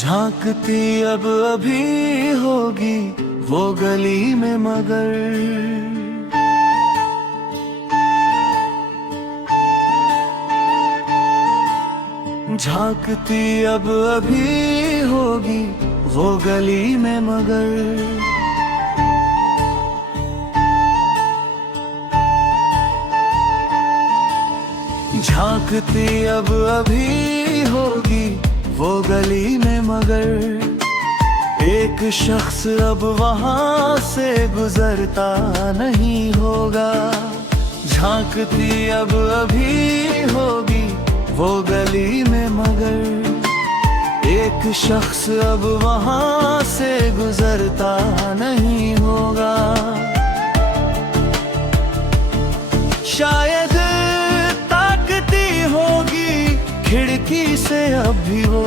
झांकती अब अभी होगी वो गली में मगर, झांकती अब अभी होगी वो गली में मगर, झांकती अब अभी होगी वो गली में मगर, एक शख्स अब वहां से गुजरता नहीं होगा। झांकती अब अभी होगी वो गली में मगर, एक शख्स अब वहां से गुजरता नहीं होगा। शायद ताकती होगी खिड़की से अब भी वो,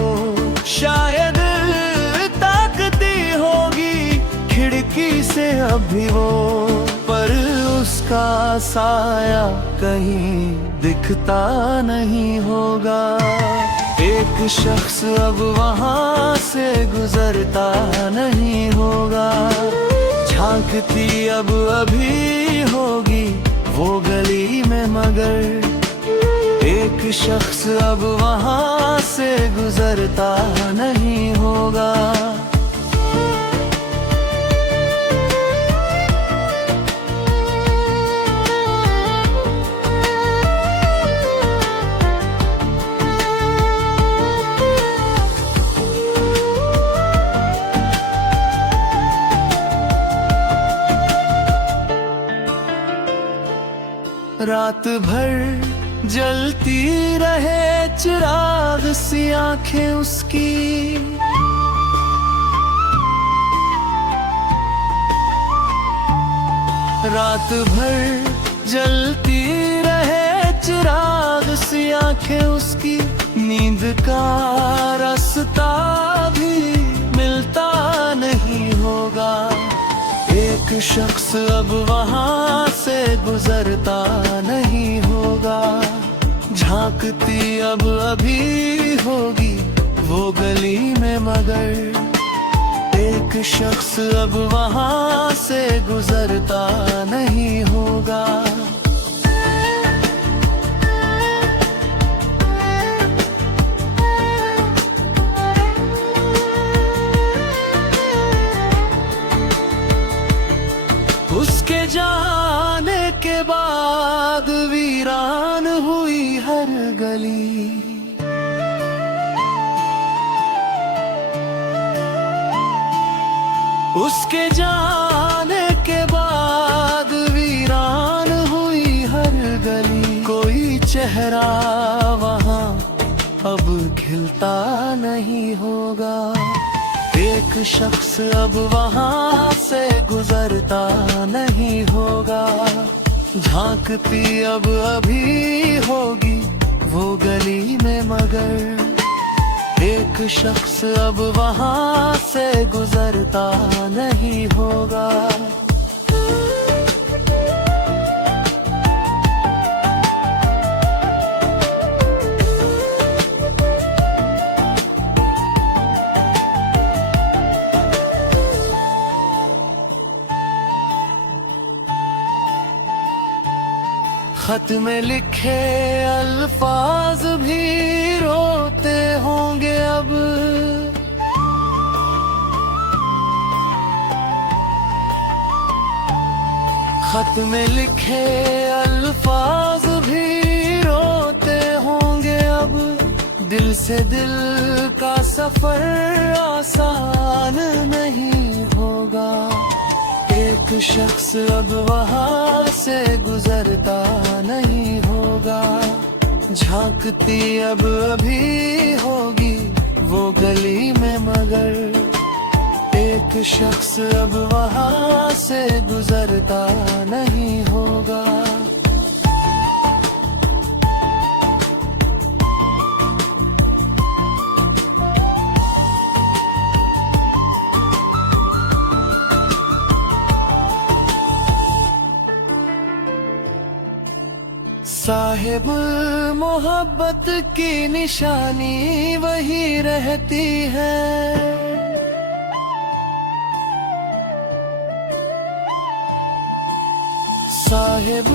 शायद ताकती होगी खिड़की से अब भी वो, पर उसका साया कहीं दिखता नहीं होगा। एक शख्स अब वहां से गुजरता नहीं होगा। झांकती अब अभी होगी वो गली में मगर, एक शख्स अब वहां से गुजरता नहीं होगा। रात भर जलती रहे चिराग सी आंखें उसकी, रात भर जलती रहे चिराग सी आंखें उसकी, नींद का रास्ता भी मिलता नहीं होगा। एक शख्स अब वहां से गुजरता नहीं होगा। झांकती अब अभी होगी वो गली में मगर, एक शख्स अब वहां से गुजरता नहीं होगा। उसके जाने के बाद वीरान हुई हर गली, उसके जाने के बाद वीरान हुई हर गली। कोई चेहरा वहाँ अब खिलता नहीं होगा। एक शख्स अब वहां से गुजरता नहीं होगा। झांकती अब अभी होगी वो गली में मगर, एक शख्स अब वहां से गुजरता नहीं होगा। खत में लिखे अल्फाज भी रोते होंगे अब, खत में लिखे अल्फाज भी रोते होंगे अब। दिल से दिल का सफर आसान नहीं होगा। एक शख्स अब वहां से गुजरता नहीं होगा। झांकती अब अभी होगी वो गली में मगर, एक शख्स अब वहां से गुजरता नहीं होगा। साहिब मोहब्बत की निशानी वही रहती है। साहिब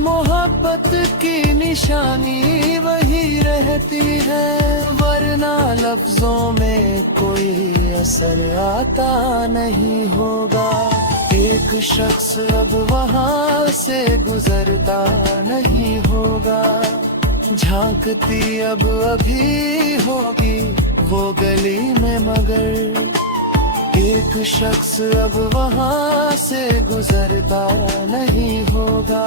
मोहब्बत की निशानी वही रहती है, वरना लफ्जों में कोई असर आता नहीं होगा। एक शख्स अब वहाँ से गुजरता नहीं होगा, झांकती अब अभी होगी वो गली में मगर। एक शख्स अब वहाँ से गुजरता नहीं होगा,